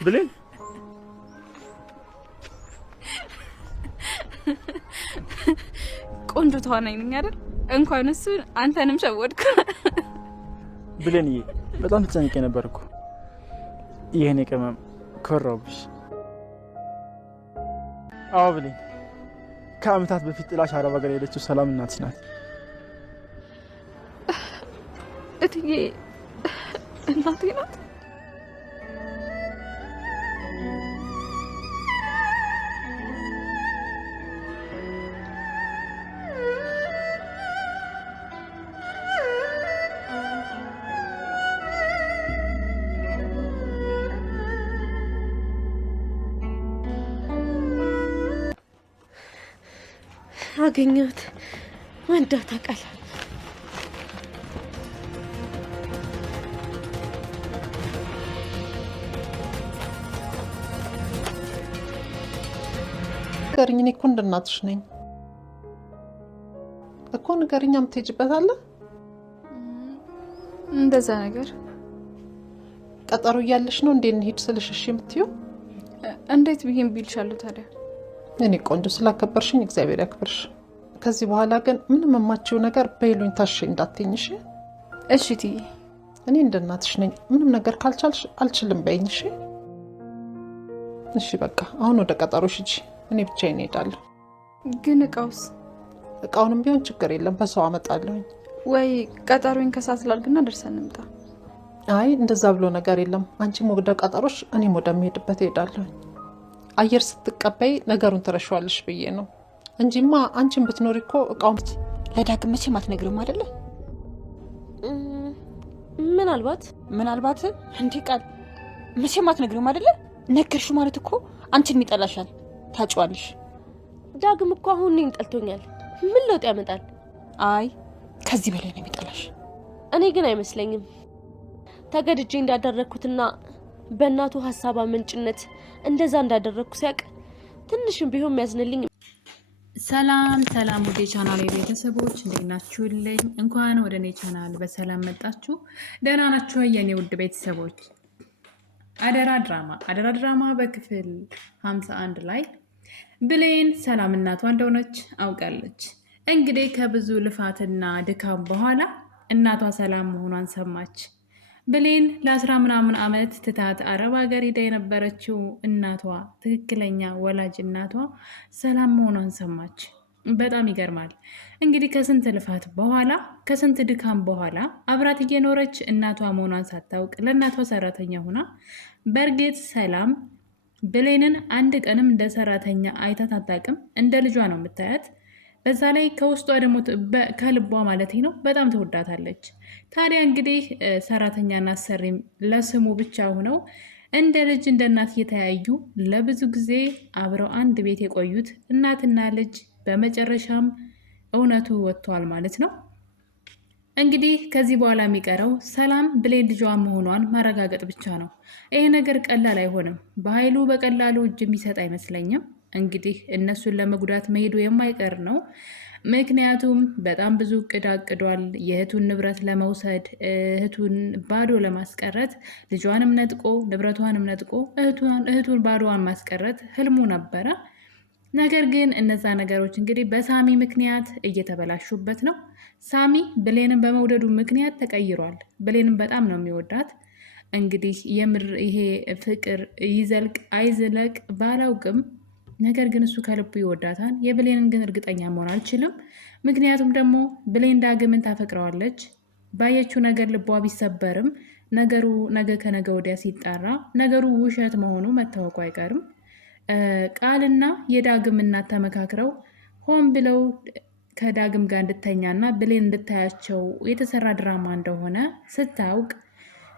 ብሌን ቆንጆ ተዋናይ ነኝ አይደል? እንኳን እሱ አንተንም ሸወድኩ። ብሌንዬ በጣም ተጨንቄ ነበርኩ። ይሄኔ ቅመም ኮራውብሽ። አዎ ብሌን፣ ከአመታት በፊት ጥላሽ አረብ ሀገር የሄደችው ሰላም እናትሽ ናት። እትዬ እናቴ ናት? አገኘሁት። ወንዳው ታውቃለህ። ንገሪኝ። እኔ እኮ እንደ እናትሽ ነኝ እኮ። ንገሪኝ። የምትሄጂበት አለ? እንደዛ ነገር ቀጠሮ እያለሽ ነው እንዴ እንሂድ ስልሽ እሺ የምትይው? እንዴት ብዬም ቢልሻለሁ ታዲያ? እኔ ቆንጆ ስላከበርሽኝ እግዚአብሔር ያክብርሽ። ከዚህ በኋላ ግን ምንም የማችው ነገር በይሉኝ ታሽ እንዳትይኝ እሺ? እሺ ትዬ። እኔ እንደ እናትሽ ነኝ። ምንም ነገር ካልቻልሽ አልችልም በይኝ እሺ? እሺ በቃ አሁን ወደ ቀጠሮሽ ሂጂ። እኔ ብቻዬን እሄዳለሁ። ግን እቃውስ? እቃውንም ቢሆን ችግር የለም በሰው አመጣለሁኝ። ወይ ቀጠሮኝ ከሳት ላልግና ደርሰን እንምጣ። አይ እንደዛ ብሎ ነገር የለም። አንቺም ወደ ቀጠሮሽ እኔም ወደምሄድበት እሄዳለሁኝ። አየር ስትቀበይ ነገሩን ትረሻዋለሽ ብዬ ነው እንጂማ አንቺን ብትኖሪ እኮ እቃው ለዳግም መቼም አትነግሪውም አይደለ? ምናልባት እንዴ ቃል መቼም አትነግሪውም አይደለ? ነገርሽው ማለት እኮ አንቺን ይጠላሻል። ታጭዋለሽ። ዳግም እኮ አሁን እኔን ጠልቶኛል። ምን ለውጥ ያመጣል? አይ ከዚህ በላይ ነው የሚጠላሽ። እኔ ግን አይመስለኝም። ተገድጄ እንዳደረኩትና በእናቱ ሀሳብ አመንጭነት እንደዛ እንዳደረኩ ሲያቅ ትንሽም ቢሆን የሚያዝንልኝ። ሰላም ሰላም፣ ወደ ቻናል ቤተሰቦች እንዴት ናችሁልኝ? እንኳን ወደ እኔ ቻናል በሰላም መጣችሁ። ደህና ናችሁ የኔ ውድ ቤተሰቦች? አደራ ድራማ በክፍል 51 ላይ ብሌን ሰላም እናቷ እንደሆነች አውቃለች። እንግዲህ ከብዙ ልፋትና ድካም በኋላ እናቷ ሰላም መሆኗን ሰማች። ብሌን ለ10 ምናምን ዓመት ትታት አረብ ሀገር ሄዳ የነበረችው እናቷ ትክክለኛ ወላጅ እናቷ ሰላም መሆኗን ሰማች። በጣም ይገርማል። እንግዲህ ከስንት ልፋት በኋላ ከስንት ድካም በኋላ አብራት እየኖረች እናቷ መሆኗን ሳታውቅ ለእናቷ ሰራተኛ ሆና፣ በእርግጥ ሰላም ብሌንን አንድ ቀንም እንደ ሰራተኛ አይታት አታውቅም። እንደ ልጇ ነው የምታያት። በዛ ላይ ከውስጧ ደግሞ ከልቧ ማለት ነው በጣም ትወዳታለች። ታዲያ እንግዲህ ሰራተኛና አሰሪም ለስሙ ብቻ ሆነው እንደ ልጅ እንደ እናት እየተያዩ ለብዙ ጊዜ አብረው አንድ ቤት የቆዩት እናትና ልጅ በመጨረሻም እውነቱ ወጥቷል ማለት ነው። እንግዲህ ከዚህ በኋላ የሚቀረው ሰላም ብሌን ልጇ መሆኗን ማረጋገጥ ብቻ ነው። ይሄ ነገር ቀላል አይሆንም። በኃይሉ በቀላሉ እጅ የሚሰጥ አይመስለኝም። እንግዲህ እነሱን ለመጉዳት መሄዱ የማይቀር ነው። ምክንያቱም በጣም ብዙ እቅድ አቅዷል። የእህቱን ንብረት ለመውሰድ፣ እህቱን ባዶ ለማስቀረት፣ ልጇንም ነጥቆ ንብረቷንም ነጥቆ እህቱን ባዶዋን ማስቀረት ህልሙ ነበረ። ነገር ግን እነዛ ነገሮች እንግዲህ በሳሚ ምክንያት እየተበላሹበት ነው። ሳሚ ብሌንን በመውደዱ ምክንያት ተቀይሯል። ብሌንን በጣም ነው የሚወዳት። እንግዲህ የምር ይሄ ፍቅር ይዘልቅ አይዝለቅ ባላውቅም፣ ነገር ግን እሱ ከልቡ ይወዳታል። የብሌንን ግን እርግጠኛ መሆን አልችልም። ምክንያቱም ደግሞ ብሌን ዳግምን ታፈቅረዋለች። ባየችው ነገር ልቧ ቢሰበርም ነገሩ ነገ ከነገ ወዲያ ሲጣራ ነገሩ ውሸት መሆኑ መታወቁ አይቀርም። ቃልና የዳግም እናት ተመካክረው ሆን ብለው ከዳግም ጋር እንድተኛና ብሌን እንድታያቸው የተሰራ ድራማ እንደሆነ ስታውቅ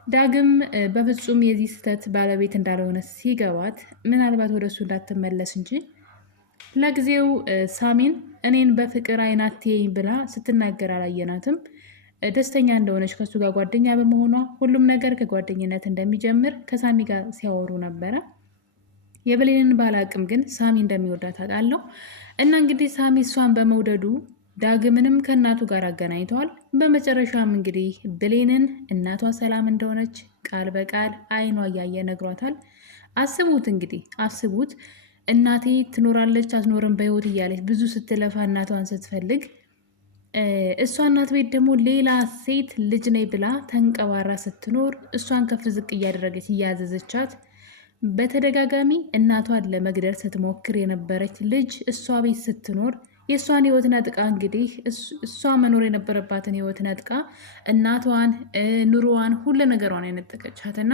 ዳግም በፍጹም የዚህ ስህተት ባለቤት እንዳልሆነ ሲገባት ምናልባት ወደ እሱ እንዳትመለስ እንጂ ለጊዜው ሳሚን እኔን በፍቅር አይናቴኝ ብላ ስትናገር አላየናትም። ደስተኛ እንደሆነች ከሱ ጋር ጓደኛ በመሆኗ ሁሉም ነገር ከጓደኝነት እንደሚጀምር ከሳሚ ጋር ሲያወሩ ነበረ። የብሌንን ባላቅም ግን ሳሚ እንደሚወዳት አውቃለሁ። እና እንግዲህ ሳሚ እሷን በመውደዱ ዳግምንም ከእናቱ ጋር አገናኝተዋል። በመጨረሻም እንግዲህ ብሌንን እናቷ ሰላም እንደሆነች ቃል በቃል አይኗ እያየ ነግሯታል። አስቡት እንግዲህ አስቡት። እናቴ ትኖራለች አትኖርም በህይወት እያለች ብዙ ስትለፋ እናቷን ስትፈልግ እሷ እናት ቤት ደግሞ ሌላ ሴት ልጅ ነኝ ብላ ተንቀባራ ስትኖር እሷን ከፍ ዝቅ እያደረገች እያዘዘቻት በተደጋጋሚ እናቷን ለመግደል ስትሞክር የነበረች ልጅ እሷ ቤት ስትኖር የእሷን ህይወት ነጥቃ እንግዲህ እሷ መኖር የነበረባትን ህይወት ነጥቃ እናቷን፣ ኑሮዋን፣ ሁሉ ነገሯን የነጠቀቻት እና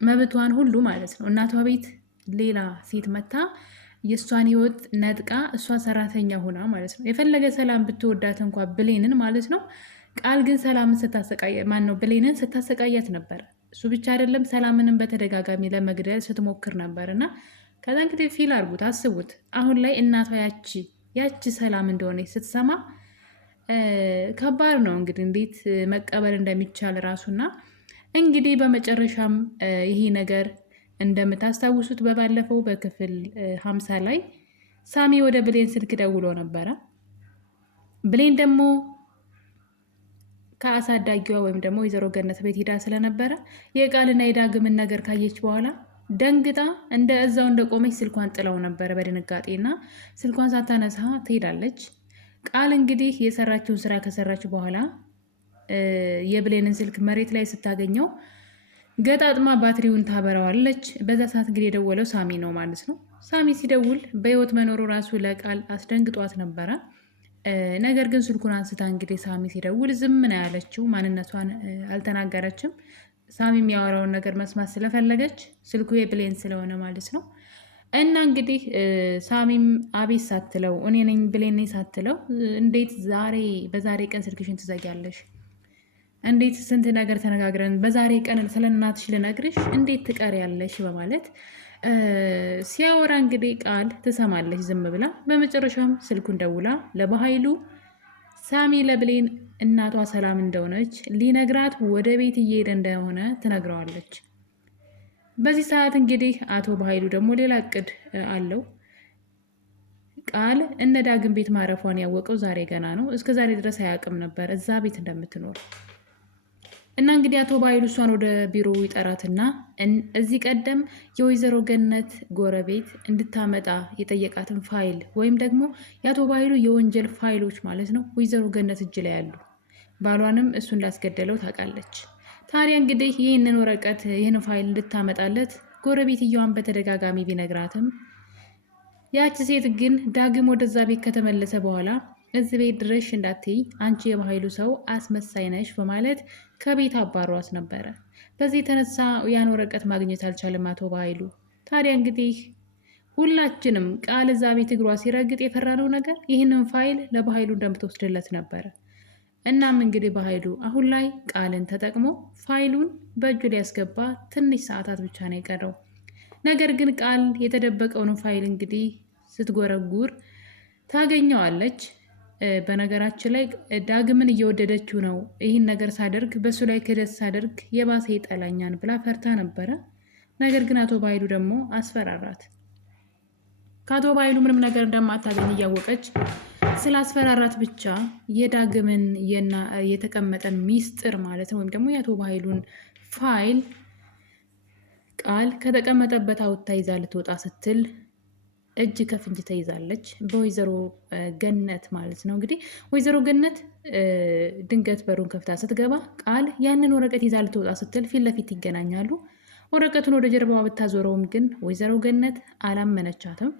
መብቷን ሁሉ ማለት ነው። እናቷ ቤት ሌላ ሴት መታ የእሷን ህይወት ነጥቃ እሷ ሰራተኛ ሆና ማለት ነው። የፈለገ ሰላም ብትወዳት እንኳ ብሌንን ማለት ነው። ቃል ግን ሰላምን ብሌንን ስታሰቃያት ነበረ። እሱ ብቻ አይደለም ሰላምንም በተደጋጋሚ ለመግደል ስትሞክር ነበር እና ከዛ እንግዲህ ፊል አድርጉት፣ አስቡት። አሁን ላይ እናቷ ያቺ ሰላም እንደሆነ ስትሰማ ከባድ ነው እንግዲህ እንዴት መቀበል እንደሚቻል ራሱና እንግዲህ በመጨረሻም ይሄ ነገር እንደምታስታውሱት በባለፈው በክፍል 50 ላይ ሳሚ ወደ ብሌን ስልክ ደውሎ ነበረ። ብሌን ደግሞ ከአሳዳጊዋ ወይም ደግሞ ወይዘሮ ገነት ቤት ሄዳ ስለነበረ የቃልና የዳግምን ነገር ካየች በኋላ ደንግጣ እዛው እንደቆመች ስልኳን ጥለው ነበረ በድንጋጤና ስልኳን ሳታነሳ ትሄዳለች። ቃል እንግዲህ የሰራችውን ስራ ከሰራች በኋላ የብሌንን ስልክ መሬት ላይ ስታገኘው ገጣጥማ ባትሪውን ታበራዋለች። በዛ ሰዓት እንግዲህ የደወለው ሳሚ ነው ማለት ነው። ሳሚ ሲደውል በህይወት መኖሩ ራሱ ለቃል አስደንግጧት ነበረ። ነገር ግን ስልኩን አንስታ እንግዲህ ሳሚ ሲደውል ዝም ነው ያለችው፣ ማንነቷን አልተናገረችም። ሳሚ የሚያወራውን ነገር መስማት ስለፈለገች ስልኩ የብሌን ስለሆነ ማለት ነው። እና እንግዲህ ሳሚም አቤት ሳትለው እኔ ነኝ ብሌን ነኝ ሳትለው እንዴት በዛሬ ቀን ስልክሽን ትዘጊያለሽ? እንዴት ስንት ነገር ተነጋግረን በዛሬ ቀን ስለ እናትሽ ልነግርሽ እንዴት ትቀሪያለሽ? በማለት ሲያወራ እንግዲህ ቃል ትሰማለች ዝም ብላ። በመጨረሻም ስልኩን ደውላ ለበኃይሉ ሳሚ ለብሌን እናቷ ሰላም እንደሆነች ሊነግራት ወደ ቤት እየሄደ እንደሆነ ትነግረዋለች። በዚህ ሰዓት እንግዲህ አቶ በኃይሉ ደግሞ ሌላ እቅድ አለው። ቃል እነ ዳግም ቤት ማረፏን ያወቀው ዛሬ ገና ነው። እስከ ዛሬ ድረስ አያውቅም ነበር እዛ ቤት እንደምትኖር እና እንግዲህ አቶ በኃይሉ እሷን ወደ ቢሮ ይጠራትና እዚህ ቀደም የወይዘሮ ገነት ጎረቤት እንድታመጣ የጠየቃትን ፋይል ወይም ደግሞ የአቶ በኃይሉ የወንጀል ፋይሎች ማለት ነው ወይዘሮ ገነት እጅ ላይ ያሉ፣ ባሏንም እሱ እንዳስገደለው ታውቃለች። ታዲያ እንግዲህ ይህንን ወረቀት ይህን ፋይል እንድታመጣለት ጎረቤትየዋን በተደጋጋሚ ቢነግራትም ያቺ ሴት ግን ዳግም ወደዛ ቤት ከተመለሰ በኋላ እዚህ ቤት ድረሽ እንዳትይ አንቺ የበኃይሉ ሰው አስመሳይ ነሽ በማለት ከቤት አባሯት ነበረ። በዚህ የተነሳ ያን ወረቀት ማግኘት አልቻለም አቶ በኃይሉ። ታዲያ እንግዲህ ሁላችንም ቃል እዛ ቤት እግሯ ሲረግጥ የፈራነው ነገር ይህንን ፋይል ለበኃይሉ እንደምትወስድለት ነበረ። እናም እንግዲህ በኃይሉ አሁን ላይ ቃልን ተጠቅሞ ፋይሉን በእጁ ሊያስገባ ትንሽ ሰዓታት ብቻ ነው የቀረው። ነገር ግን ቃል የተደበቀውን ፋይል እንግዲህ ስትጎረጉር ታገኘዋለች። በነገራችን ላይ ዳግምን እየወደደችው ነው። ይህን ነገር ሳደርግ በእሱ ላይ ክደት ሳደርግ የባሰ ይጠላኛን ብላ ፈርታ ነበረ። ነገር ግን አቶ በኃይሉ ደግሞ አስፈራራት። ከአቶ በኃይሉ ምንም ነገር እንደማታገኝ እያወቀች ስላስፈራራት ብቻ የዳግምን የተቀመጠን ሚስጥር ማለት ነው ወይም ደግሞ የአቶ በኃይሉን ፋይል ቃል ከተቀመጠበት አውጥታ ይዛ ልትወጣ ስትል እጅ ከፍንጅ ተይዛለች። በወይዘሮ ገነት ማለት ነው። እንግዲህ ወይዘሮ ገነት ድንገት በሩን ከፍታ ስትገባ ቃል ያንን ወረቀት ይዛ ልትወጣ ስትል ፊት ለፊት ይገናኛሉ። ወረቀቱን ወደ ጀርባዋ ብታዞረውም ግን ወይዘሮ ገነት አላመነቻትም።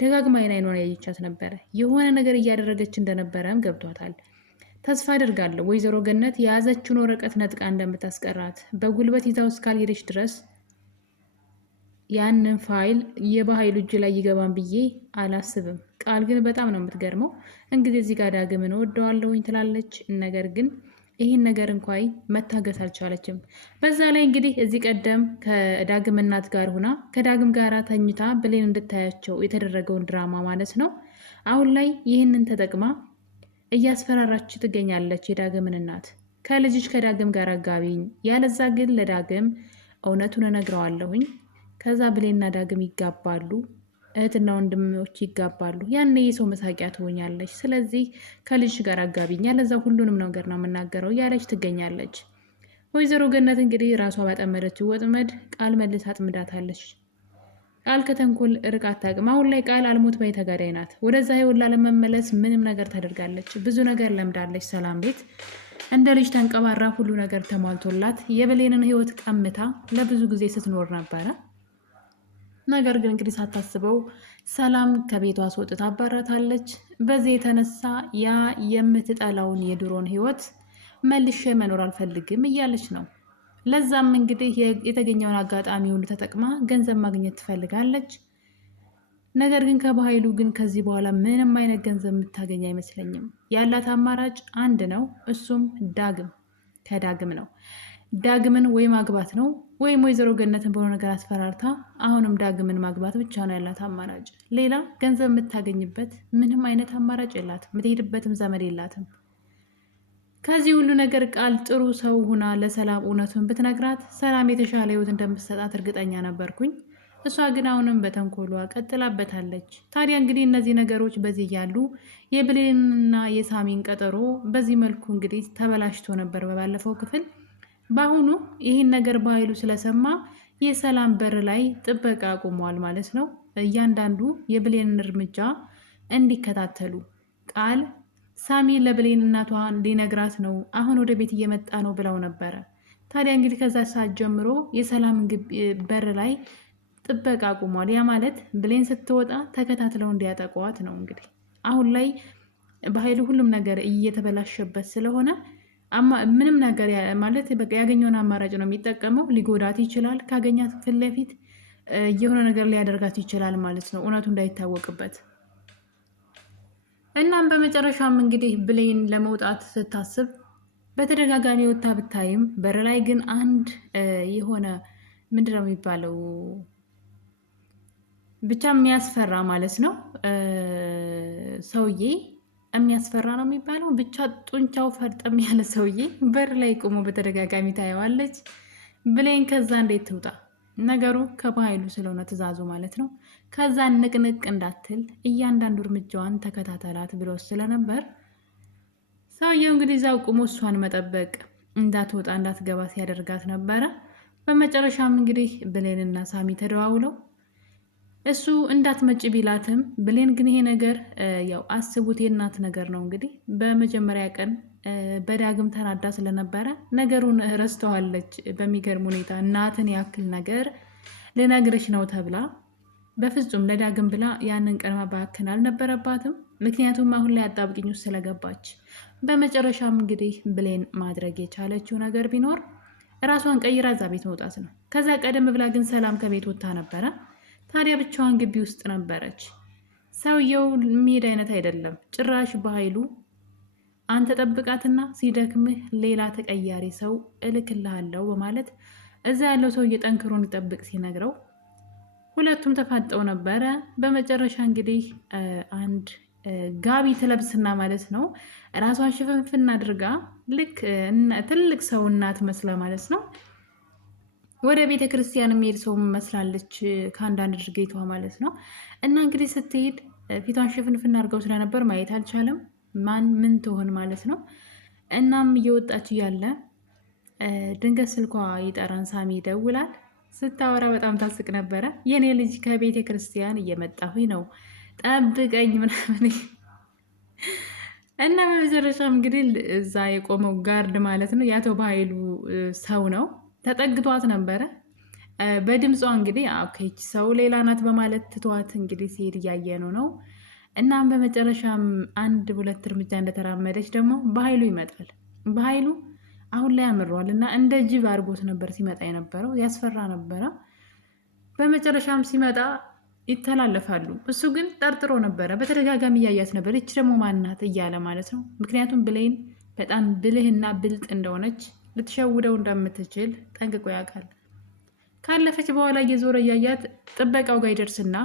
ደጋግማ አይኗን ያየቻት ነበረ። የሆነ ነገር እያደረገች እንደነበረም ገብቷታል። ተስፋ አድርጋለሁ ወይዘሮ ገነት የያዘችውን ወረቀት ነጥቃ እንደምታስቀራት፣ በጉልበት ይዛው እስካልሄደች ድረስ ያንን ፋይል የበኃይሉ እጅ ላይ ይገባን ብዬ አላስብም። ቃል ግን በጣም ነው የምትገርመው። እንግዲህ እዚህ ጋር ዳግምን እወደዋለሁኝ ትላለች። ነገር ግን ይህን ነገር እንኳን መታገስ አልቻለችም። በዛ ላይ እንግዲህ እዚህ ቀደም ከዳግም እናት ጋር ሆና ከዳግም ጋር ተኝታ ብሌን እንድታያቸው የተደረገውን ድራማ ማለት ነው። አሁን ላይ ይህንን ተጠቅማ እያስፈራራች ትገኛለች የዳግምን እናት። ከልጅሽ ከዳግም ጋር አጋቢኝ፣ ያለዛ ግን ለዳግም እውነቱን እነግረዋለሁኝ። ከዛ ብሌንና ዳግም ይጋባሉ፣ እህትና ወንድሞች ይጋባሉ። ያኔ የሰው መሳቂያ ትሆኛለች። ስለዚህ ከልጅ ጋር አጋቢኝ፣ ያለዛ ሁሉንም ነገር ነው የምናገረው እያለች ትገኛለች። ወይዘሮ ገነት እንግዲህ ራሷ ባጠመደችው ወጥመድ ቃል መልስ አጥምዳታለች። ቃል ከተንኮል ርቃ አታውቅም። አሁን ላይ ቃል አልሞት ባይ ተጋዳይ ናት። ወደዛ ህይወት ላለመመለስ ምንም ነገር ታደርጋለች። ብዙ ነገር ለምዳለች። ሰላም ቤት እንደ ልጅ ተንቀባራ ሁሉ ነገር ተሟልቶላት የብሌንን ህይወት ቀምታ ለብዙ ጊዜ ስትኖር ነበረ። ነገር ግን እንግዲህ ሳታስበው ሰላም ከቤቷ አስወጥታ አባራታለች። በዚህ የተነሳ ያ የምትጠላውን የድሮን ህይወት መልሼ መኖር አልፈልግም እያለች ነው። ለዛም እንግዲህ የተገኘውን አጋጣሚ ሁሉ ተጠቅማ ገንዘብ ማግኘት ትፈልጋለች። ነገር ግን ከባህሉ ግን ከዚህ በኋላ ምንም አይነት ገንዘብ የምታገኝ አይመስለኝም። ያላት አማራጭ አንድ ነው፣ እሱም ከዳግም ነው። ዳግምን ወይ ማግባት ነው ወይም ወይዘሮ ገነትን በሆነ ነገር አስፈራርታ አሁንም ዳግምን ማግባት ብቻ ነው ያላት አማራጭ። ሌላ ገንዘብ የምታገኝበት ምንም አይነት አማራጭ የላትም። የምትሄድበትም ዘመድ የላትም። ከዚህ ሁሉ ነገር ቃል ጥሩ ሰው ሁና ለሰላም እውነቱን ብትነግራት ሰላም የተሻለ ህይወት እንደምትሰጣት እርግጠኛ ነበርኩኝ። እሷ ግን አሁንም በተንኮሏ ቀጥላበታለች። ታዲያ እንግዲህ እነዚህ ነገሮች በዚህ እያሉ የብሌንና የሳሚን ቀጠሮ በዚህ መልኩ እንግዲህ ተበላሽቶ ነበር በባለፈው ክፍል። በአሁኑ ይህን ነገር በኃይሉ ስለሰማ የሰላም በር ላይ ጥበቃ አቁመዋል ማለት ነው። እያንዳንዱ የብሌንን እርምጃ እንዲከታተሉ ቃል ሳሚ ለብሌን እናቷ ሊነግራት ነው፣ አሁን ወደ ቤት እየመጣ ነው ብለው ነበረ። ታዲያ እንግዲህ ከዛ ሰዓት ጀምሮ የሰላም በር ላይ ጥበቃ አቁሟል። ያ ማለት ብሌን ስትወጣ ተከታትለው እንዲያጠቋት ነው። እንግዲህ አሁን ላይ በኃይሉ ሁሉም ነገር እየተበላሸበት ስለሆነ ምንም ነገር ማለት በቃ ያገኘውን አማራጭ ነው የሚጠቀመው። ሊጎዳት ይችላል። ካገኛት ፊት ለፊት የሆነ ነገር ሊያደርጋት ይችላል ማለት ነው፣ እውነቱ እንዳይታወቅበት። እናም በመጨረሻም እንግዲህ ብሌን ለመውጣት ስታስብ በተደጋጋሚ ወጥታ ብታይም በር ላይ ግን አንድ የሆነ ምንድን ነው የሚባለው ብቻ የሚያስፈራ ማለት ነው ሰውዬ የሚያስፈራ ነው የሚባለው ብቻ ጡንቻው ፈርጠም ያለ ሰውዬ በር ላይ ቆሞ በተደጋጋሚ ታየዋለች። ብሌን ከዛ እንዴት ትውጣ? ነገሩ ከባህሉ ስለሆነ ትእዛዙ ማለት ነው። ከዛ ንቅንቅ እንዳትል እያንዳንዱ እርምጃዋን ተከታተላት ብሎ ስለነበር ሰውየው እንግዲህ እዛው ቆሞ እሷን መጠበቅ እንዳትወጣ እንዳትገባ ሲያደርጋት ነበረ። በመጨረሻም እንግዲህ ብሌንና ሳሚ ተደዋውለው እሱ እንዳትመጭ ቢላትም ብሌን ግን ይሄ ነገር ያው አስቡት የእናት ነገር ነው። እንግዲህ በመጀመሪያ ቀን በዳግም ተናዳ ስለነበረ ነገሩን ረስተዋለች። በሚገርም ሁኔታ እናትን ያክል ነገር ልነግርሽ ነው ተብላ በፍጹም ለዳግም ብላ ያንን ቀን ማባከን አልነበረባትም። ምክንያቱም አሁን ላይ አጣብቂኝ ውስጥ ስለገባች። በመጨረሻም እንግዲህ ብሌን ማድረግ የቻለችው ነገር ቢኖር ራሷን ቀይራ እዛ ቤት መውጣት ነው። ከዛ ቀደም ብላ ግን ሰላም ከቤት ወጥታ ነበረ። ታዲያ ብቻዋን ግቢ ውስጥ ነበረች። ሰውየው የሚሄድ አይነት አይደለም ጭራሽ። በኃይሉ አንተ ጠብቃትና ሲደክምህ ሌላ ተቀያሪ ሰው እልክልሃለሁ በማለት እዛ ያለው ሰውዬ ጠንክሮ እንዲጠብቅ ሲነግረው ሁለቱም ተፋጠው ነበረ። በመጨረሻ እንግዲህ አንድ ጋቢ ትለብስና ማለት ነው ራሷን ሽፍንፍና አድርጋ ልክ ትልቅ ሰው እናት መስላ ማለት ነው ወደ ቤተ ክርስቲያን የሚሄድ ሰው መስላለች ከአንዳንድ ድርጊቷ ማለት ነው። እና እንግዲህ ስትሄድ ፊቷን ሽፍንፍና አድርገው ስለነበር ማየት አልቻለም ማን ምን ትሆን ማለት ነው። እናም እየወጣች እያለ ድንገት ስልኳ ይጠራን። ሳሚ ይደውላል። ስታወራ በጣም ታስቅ ነበረ። የኔ ልጅ ከቤተ ክርስቲያን እየመጣሁኝ ነው ጠብቀኝ ምናምን። እና በመጨረሻም እንግዲህ እዛ የቆመው ጋርድ ማለት ነው የአቶ በኃይሉ ሰው ነው። ተጠግቷት ነበረ። በድምጿ እንግዲህ ኦኬች ሰው ሌላ ናት በማለት ትቷት እንግዲህ ሲሄድ እያየነው ነው። እናም በመጨረሻም አንድ ሁለት እርምጃ እንደተራመደች ደግሞ በኃይሉ ይመጣል። በኃይሉ አሁን ላይ አምሯል እና እንደ ጅብ አድርጎት ነበር ሲመጣ የነበረው፣ ያስፈራ ነበረ። በመጨረሻም ሲመጣ ይተላለፋሉ። እሱ ግን ጠርጥሮ ነበረ፣ በተደጋጋሚ እያያት ነበር። ይች ደግሞ ማናት እያለ ማለት ነው። ምክንያቱም ብሌን በጣም ብልህና ብልጥ እንደሆነች ልትሸውደው እንደምትችል ጠንቅቆ ያውቃል። ካለፈች በኋላ እየዞረ እያያት ጥበቃው ጋር ይደርስና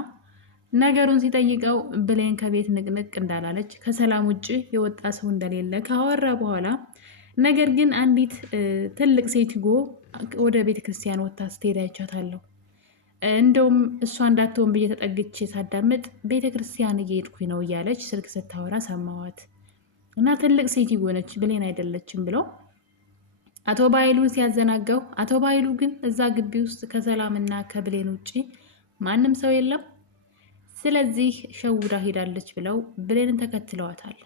ነገሩን ሲጠይቀው ብሌን ከቤት ንቅንቅ እንዳላለች ከሰላም ውጭ የወጣ ሰው እንደሌለ ካወራ በኋላ ነገር ግን አንዲት ትልቅ ሴትዮ ወደ ቤተ ክርስቲያን ወጥታ ስትሄድ አይቻታለሁ። እንደውም እሷ እንዳትሆን ብዬ ተጠግቼ ሳዳምጥ ቤተ ክርስቲያን እየሄድኩኝ ነው እያለች ስልክ ስታወራ ሰማዋት እና ትልቅ ሴትዮ ነች ብሌን አይደለችም ብለው አቶ በኃይሉን ሲያዘናጋው፣ አቶ በኃይሉ ግን እዛ ግቢ ውስጥ ከሰላምና ከብሌን ውጭ ማንም ሰው የለም። ስለዚህ ሸውዳ ሄዳለች ብለው ብሌንን ተከትለዋታል።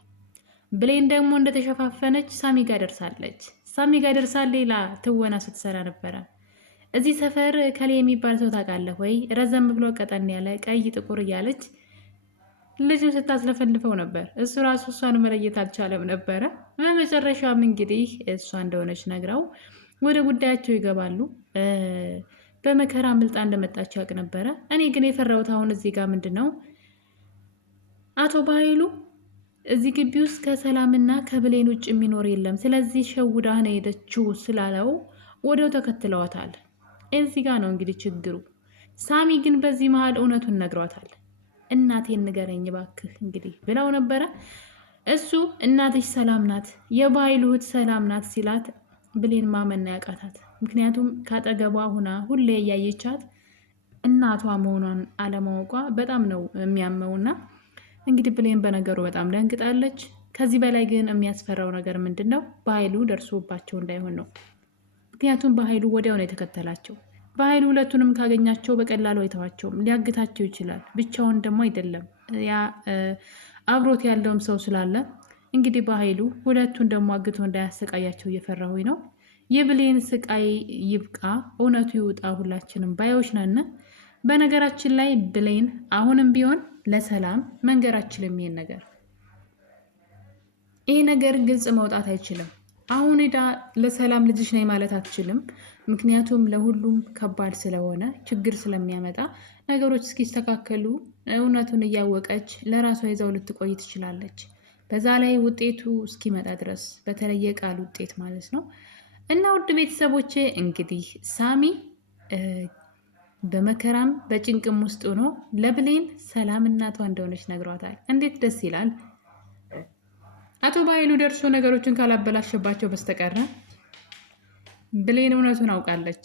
ብሌን ደግሞ እንደተሸፋፈነች ሳሚ ጋር ደርሳለች። ሳሚ ጋር ደርሳ ሌላ ትወና ስትሰራ ነበረ። እዚህ ሰፈር ከሌ የሚባል ሰው ታውቃለህ ወይ? ረዘም ብሎ ቀጠን ያለ ቀይ ጥቁር እያለች ልጁን ስታስለፈልፈው ነበር። እሱ ራሱ እሷን መለየት አልቻለም ነበረ። በመጨረሻም እንግዲህ እሷ እንደሆነች ነግራው ወደ ጉዳያቸው ይገባሉ። በመከራ ምልጣ እንደመጣች ያውቅ ነበረ። እኔ ግን የፈራሁት አሁን እዚህ ጋር ምንድን ነው አቶ በኃይሉ እዚህ ግቢ ውስጥ ከሰላምና ከብሌን ውጭ የሚኖር የለም፣ ስለዚህ ሸውዳ ነው ሄደችው ስላለው ወደው ተከትለዋታል። እዚህ ጋር ነው እንግዲህ ችግሩ። ሳሚ ግን በዚህ መሀል እውነቱን ነግሯታል። እናቴን ንገረኝ እባክህ እንግዲህ ብለው ነበረ። እሱ እናትሽ ሰላም ናት፣ የበኃይሉ እህት ሰላም ናት ሲላት ብሌን ማመን ያቃታት። ምክንያቱም ካጠገቧ ሁና ሁሌ እያየቻት እናቷ መሆኗን አለማወቋ በጣም ነው የሚያመውና እንግዲህ ብሌን በነገሩ በጣም ደንግጣለች። ከዚህ በላይ ግን የሚያስፈራው ነገር ምንድን ነው? በኃይሉ ደርሶባቸው እንዳይሆን ነው። ምክንያቱም በኃይሉ ወዲያው ነው የተከተላቸው። በኃይሉ ሁለቱንም ካገኛቸው በቀላሉ አይተዋቸውም፣ ሊያግታቸው ይችላል። ብቻውን ደግሞ አይደለም፣ ያ አብሮት ያለውም ሰው ስላለ እንግዲህ በኃይሉ ሁለቱን ደግሞ አግቶ እንዳያሰቃያቸው እየፈራሁኝ ነው። የብሌን ስቃይ ይብቃ፣ እውነቱ ይውጣ፣ ሁላችንም ባዮች ነን። በነገራችን ላይ ብሌን አሁንም ቢሆን ለሰላም መንገር አችልም። ይሄ ነገር ግልጽ መውጣት አይችልም። አሁን ሄዳ ለሰላም ልጅሽ ነኝ ማለት አትችልም። ምክንያቱም ለሁሉም ከባድ ስለሆነ ችግር ስለሚያመጣ ነገሮች እስኪስተካከሉ እውነቱን እያወቀች ለራሷ ይዛው ልትቆይ ትችላለች። በዛ ላይ ውጤቱ እስኪመጣ ድረስ በተለየ ቃል ውጤት ማለት ነው። እና ውድ ቤተሰቦቼ እንግዲህ ሳሚ በመከራም በጭንቅም ውስጥ ሆኖ ለብሌን ሰላም እናቷ እንደሆነች ነግሯታል። እንዴት ደስ ይላል! አቶ በኃይሉ ደርሶ ነገሮችን ካላበላሸባቸው በስተቀረ ብሌን እውነቱን አውቃለች።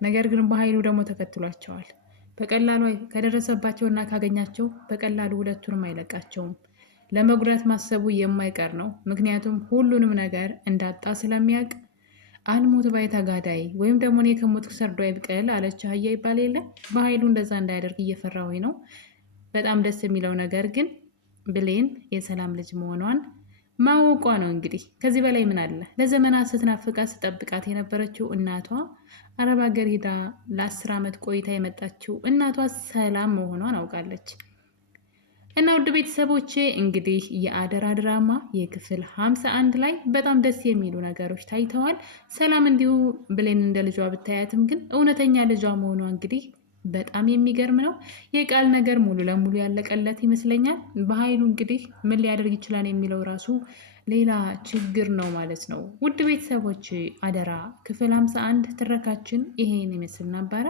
ነገር ግን በኃይሉ ደግሞ ተከትሏቸዋል። በቀላሉ ከደረሰባቸውና ካገኛቸው በቀላሉ ሁለቱንም አይለቃቸውም። ለመጉዳት ማሰቡ የማይቀር ነው። ምክንያቱም ሁሉንም ነገር እንዳጣ ስለሚያውቅ አልሞት ባይ ተጋዳይ ወይም ደግሞ እኔ ከሞትኩ ሰርዶ አይብቀል አለች አህያ ይባል የለ። በኃይሉ እንደዛ እንዳያደርግ እየፈራሁኝ ነው። በጣም ደስ የሚለው ነገር ግን ብሌን የሰላም ልጅ መሆኗን ማወቋ ነው። እንግዲህ ከዚህ በላይ ምን አለ? ለዘመናት ስትናፍቃት ስጠብቃት የነበረችው እናቷ አረብ ሀገር ሄዳ ለ10 ዓመት ቆይታ የመጣችው እናቷ ሰላም መሆኗን አውቃለች። እና ውድ ቤተሰቦቼ እንግዲህ የአደራ ድራማ የክፍል 51 ላይ በጣም ደስ የሚሉ ነገሮች ታይተዋል። ሰላም እንዲሁ ብሌን እንደ ልጇ ብታያትም ግን እውነተኛ ልጇ መሆኗ እንግዲህ በጣም የሚገርም ነው። የቃል ነገር ሙሉ ለሙሉ ያለቀለት ይመስለኛል። በኃይሉ እንግዲህ ምን ሊያደርግ ይችላል የሚለው ራሱ ሌላ ችግር ነው ማለት ነው። ውድ ቤተሰቦች አደራ ክፍል 51 ትረካችን ይሄን ይመስል ነበረ።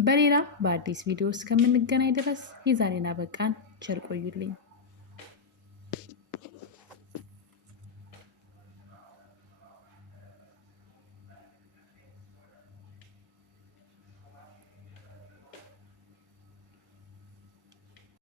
በሌላ በአዲስ ቪዲዮ እስከምንገናኝ ድረስ የዛሬን አበቃን። ቸር ቆዩልኝ።